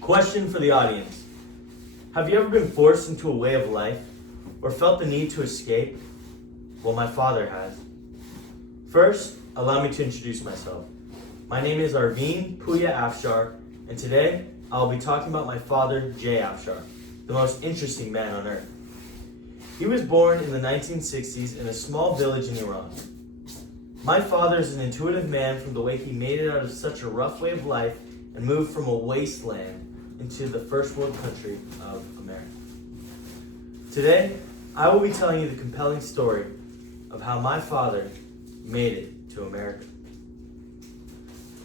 Question for the audience. Have you ever been forced into a way of life or felt the need to escape? Well, my father has. First, allow me to introduce myself. My name is Arveen Afshar, and today I'll be talking about my father, Jay Afshar, the most interesting man on earth. He was born in the 1960s in a small village in Iran. My father is an intuitive man from the way he made it out of such a rough way of life and moved from a wasteland into the first world country of America. Today, I will be telling you the compelling story of how my father made it to America.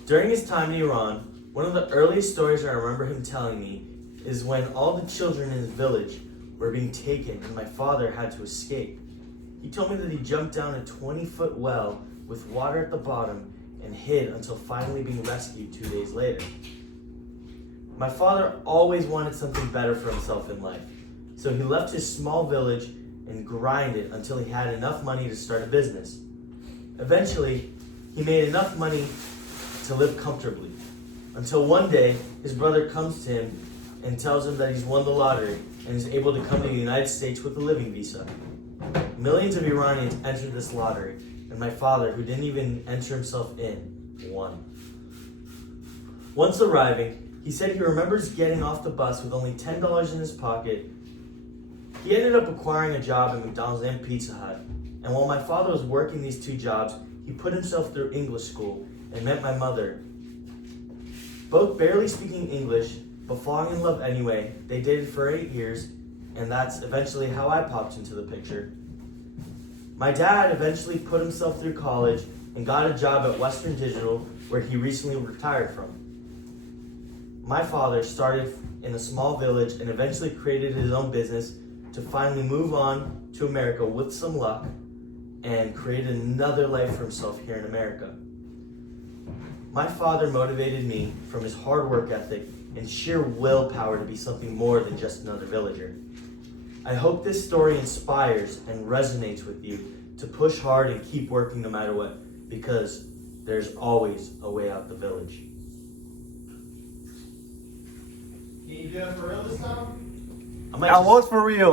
During his time in Iran, one of the earliest stories I remember him telling me is when all the children in his village were being taken and my father had to escape. He told me that he jumped down a 20-foot well with water at the bottom and hid until finally being rescued 2 days later. My father always wanted something better for himself in life, so he left his small village and grinded until he had enough money to start a business. Eventually, he made enough money to live comfortably, until one day his brother comes to him and tells him that he's won the lottery and is able to come to the United States with a living visa. Millions of Iranians entered this lottery, and my father, who didn't even enter himself in, won. Once arriving, he said he remembers getting off the bus with only $10 in his pocket. He ended up acquiring a job at McDonald's and Pizza Hut, and while my father was working these two jobs, he put himself through English school and met my mother. Both barely speaking English, but falling in love anyway, they dated for 8 years, and that's eventually how I popped into the picture. My dad eventually put himself through college and got a job at Western Digital, where he recently retired from. My father started in a small village and eventually created his own business to finally move on to America with some luck and create another life for himself here in America. My father motivated me from his hard work ethic and sheer willpower to be something more than just another villager. I hope this story inspires and resonates with you to push hard and keep working no matter what, because there's always a way out the village. Can you do it for real this time? I might That just- was for real.